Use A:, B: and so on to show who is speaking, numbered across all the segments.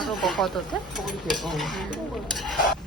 A: 바로 먹어도 돼?
B: 먹어도 돼. 어.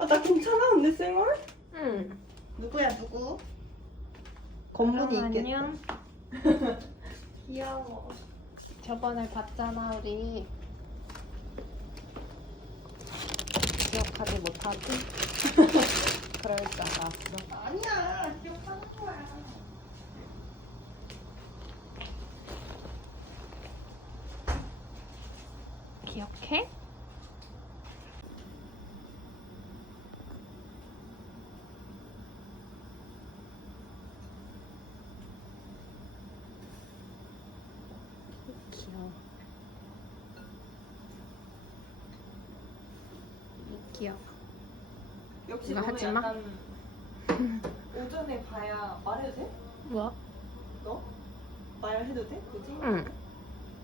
B: 아, 나 괜찮아, 근데 쌩얼?
A: 응.
B: 누구야, 누구? 건문이 있겠다.
A: 안녕. 귀여워. 저번에 봤잖아 우리. 기억하지 못하지? 그럴 줄 알았어.
B: 아니야, 기억하는 거야.
A: 기억해? 귀여워. 귀여워.
B: 역시
A: 이거
B: 너는
A: 하지 마.
B: 약간 오전에 봐야 말해도 돼?
A: 뭐?
B: 너? 말해도 돼? 굳이?
A: 응.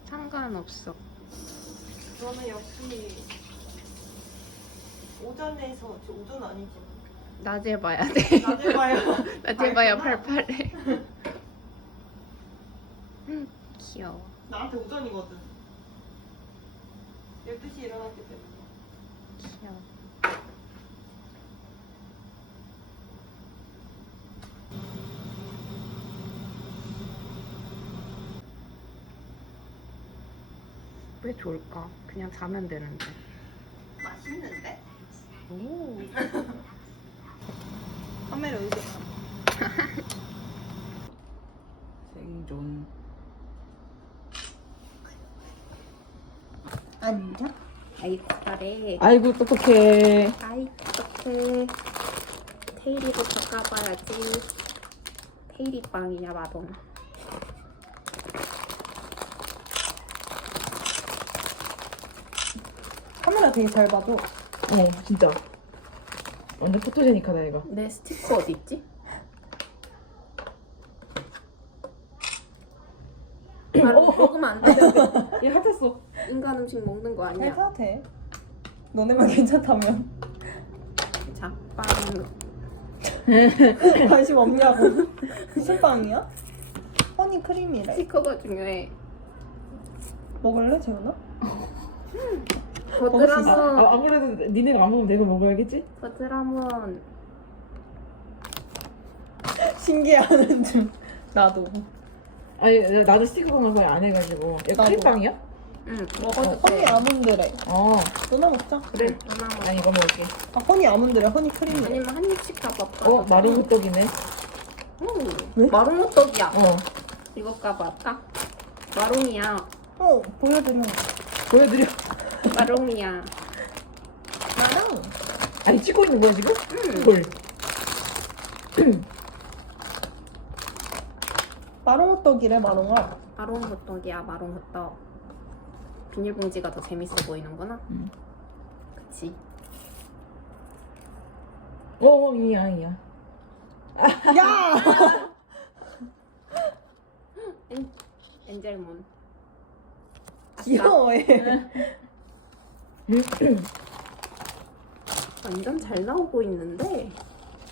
A: 상관없어.
B: 너는 역시 오전에서 저 오전 아니지
A: 낮에 봐야 돼.
B: 낮에 봐야
A: 낮에 봐야
B: 밝구나.
A: 팔팔해. 음, 귀여워.
B: 나한테 오전이거든 12시에 일어났기 때문에
A: 귀여워. 왜 좋을까? 그냥 자면 되는데.
B: 맛있는데?
A: 오.
B: 카메라 의자 생존 앉아
A: 아이고 잘해.
B: 아이고 똑똑해
A: 아이 어떡해. 테일이부터 까봐야지. 테일이 빵이냐 마동.
B: 카메라 되게 잘 봐줘
C: 어 진짜 완전 포토제닉하다 이거
A: 내 스티커 어디 있지? 아, 먹으면 안 돼.
C: 얘 핫했어
A: 인간 음식 먹는 거 아니야.
B: 해도 돼 너네만 괜찮다면
A: 자, 빵.
B: 관심 없냐고 무슨 빵이야? 허니 크림이래
A: 스티커가 중요해.
B: 먹을래 재훈아?
A: 버드라몬.
C: 아, 아무래도 니네가 안 먹으면 내가 먹어야겠지?
A: 버드라몬.
B: 신기해하는 중 나도
C: 아니 나도 스티커 공을 안 해가지고 얘
B: 나도.
C: 크림빵이야?
A: 응,
B: 허니
A: 먹어도 돼.
B: 아몬드래
C: 어
B: 누나 먹자
C: 그래
A: 하나 먹어.
C: 난 이거 먹을게
B: 아 허니 아몬드래 허니 크림이래
A: 아니면 한 입씩 다 먹까?
C: 어 마른 호떡이네
B: 왜?
A: 마롱 호떡이야.
C: 어
A: 이거 까볼까? 마롱이야.
B: 어 보여드려
C: 보여드려
A: 마롱이야.
B: 나랑
C: 아니 찍고 있는 거야 지금?
A: 응.
C: 뭘
B: 마롱 호떡이래 마롱아
A: 마롱 호떡이야, 마롱 호떡. 비닐봉지가 더 재밌어 보이는구나.
C: 응.
A: 그치.
C: 어 이야 이야
B: 야!
A: 엔, 엔젤몬.
B: 귀여워, 얘.
A: 완전 잘 나오고 있는데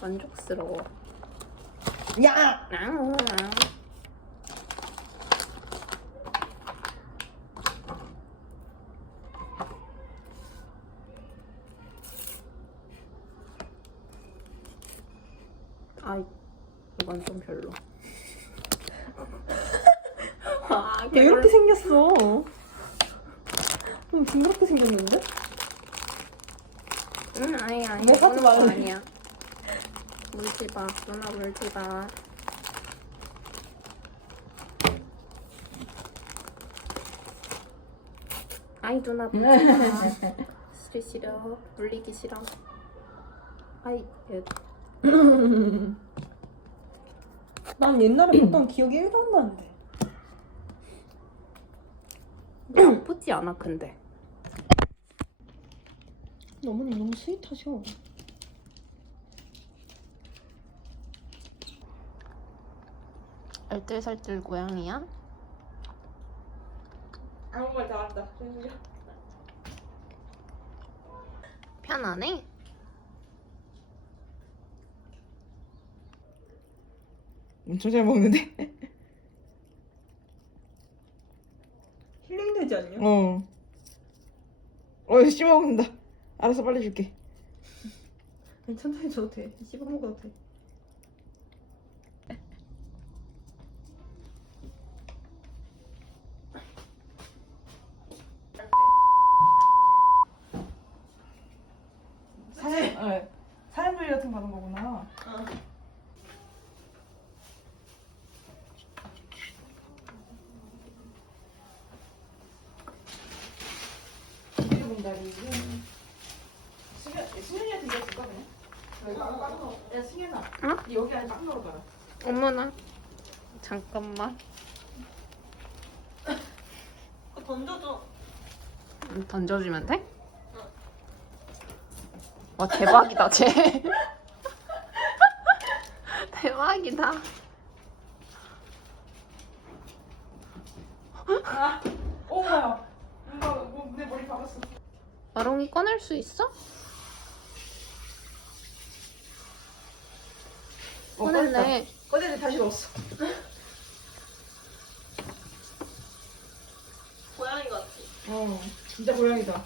A: 만족스러워.
B: 야!
A: 앙, 앙. 아, 이건 좀 별로. 아,
B: 왜 이렇게 생겼어? 좀 징그럽게 생겼는데?
A: 응, 아니 아니.
B: 왜 하지 말래?
A: 아니야. 물지 마, 누나 물지 마. 아이 누나 물지 마. 싫어 싫어. 물리기 싫어. 아이 얘
B: 난 옛날에 봤던 기억이 1도 안 나는데.
A: 아프지 않아 근데.
B: 어머님 너무 스윗하셔.
A: 알뜰살뜰 고양이야?
C: 아무 말 다 왔다.
A: 편안해?
C: 엄청 잘 먹는데?
B: 힐링되지 않냐?
C: 어. 어, 씹어 먹는다. 알았어, 빨리 줄게.
B: 아니, 천천히 줘도 돼. 씹어 먹어도 돼.
C: 사진, 어, 사진 분리 같은 거 받은 거구나. 수면 수면이한테 이거 줄까 그냥? 여기 꽉꽉 넣어. 야 승현아.
A: 응?
C: 니 여기 안에 꽉 넣어봐라.
A: 어머나. 잠깐만.
B: 그거 던져줘.
A: 음, 던져주면 돼? 와 대박이다 쟤. 대박이다.
C: 아, 오마야. 뭔가 뭐, 내 머리 박았어.
A: 마롱이 꺼낼 수 있어? 꺼냈네.
C: 꺼냈는데 다시 넣었어.
B: 고양이 같지?
C: 어, 진짜 고양이다.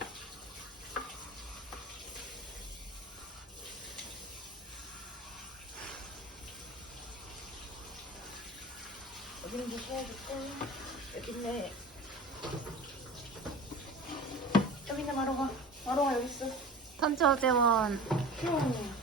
C: 어디는 뭐 도와줄까? 여기 있네. 여기 있네, 마롱아. 마롱아, 여기 있어.
A: 던져 재원.
C: 휴.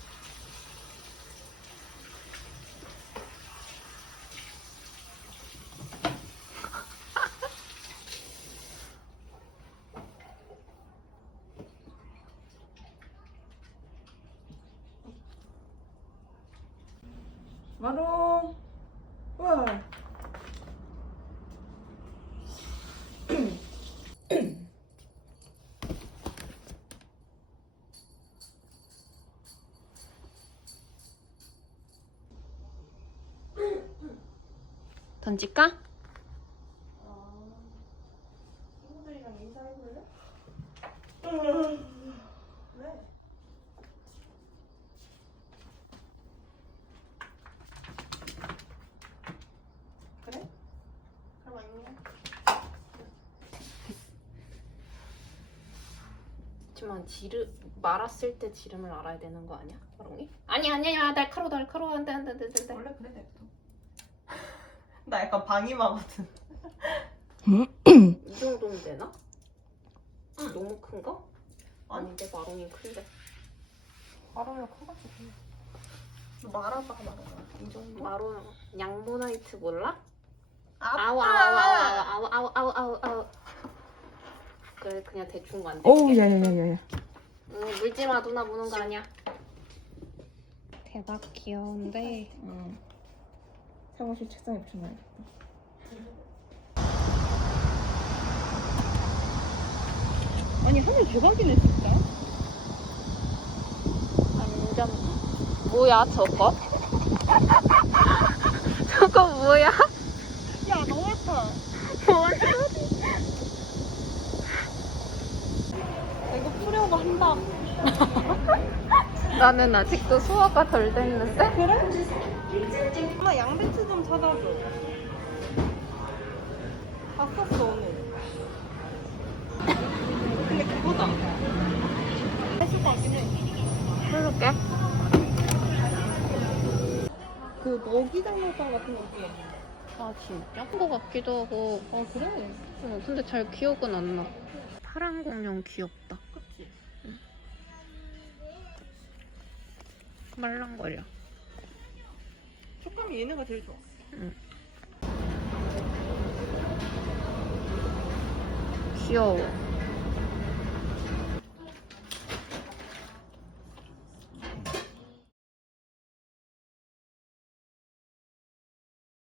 C: 마롱. 와.
A: 던질까?
B: 친구들이랑 인사해볼래? 왜? 그래? 그럼 안녕.
A: 하지만 지르 말았을 때 지름을 알아야 되는 거 아니야? 마롱이? 아니 아니야 날카로워 날카로워 안돼 안돼 안돼 안돼.
B: 원래 그래 냅둬. 나 약간 방임하거든.
A: 이 정도면 되나? 너무 큰가?
B: 아니.
A: 아닌데 마롱이 큰데.
B: 바람이 커가지고. 너 말아봐 말아봐. 이 정도?
A: 마롱 양모나이트 몰라?
B: 아빠.
A: 아우 아우 아우 아우 아우 아우 아우 아우 그래 그냥 대충 만들게
C: 어우, 야야야야야.
A: 응, 물지 마 누나 무는 거 아니야 대박 귀여운데
C: 응. 사무실 책상에 붙여놔야겠다.
B: 아니 하늘 대박이네 진짜.
A: 완전 뭐야 저거? 저거 뭐야?
B: 야 너무 예뻐. 이거 풀려고 한다.
A: 나는 아직도 수화가 덜 됐는데?
B: 그래? 엄마 양배추 좀 찾아줘. 봤었어 오늘. 근데 그거다. 해줄.
A: 해줄게.
B: 그 먹이 장난감 같은 거 있어.
A: 아 진짜? 한거 같기도 하고
B: 아 그래?
A: 어, 근데 잘 기억은 안 나. 파란 공룡 귀엽다.
B: 그치.
A: 말랑거려.
B: 촉감이 얘네가 제일 좋아.
A: 귀여워.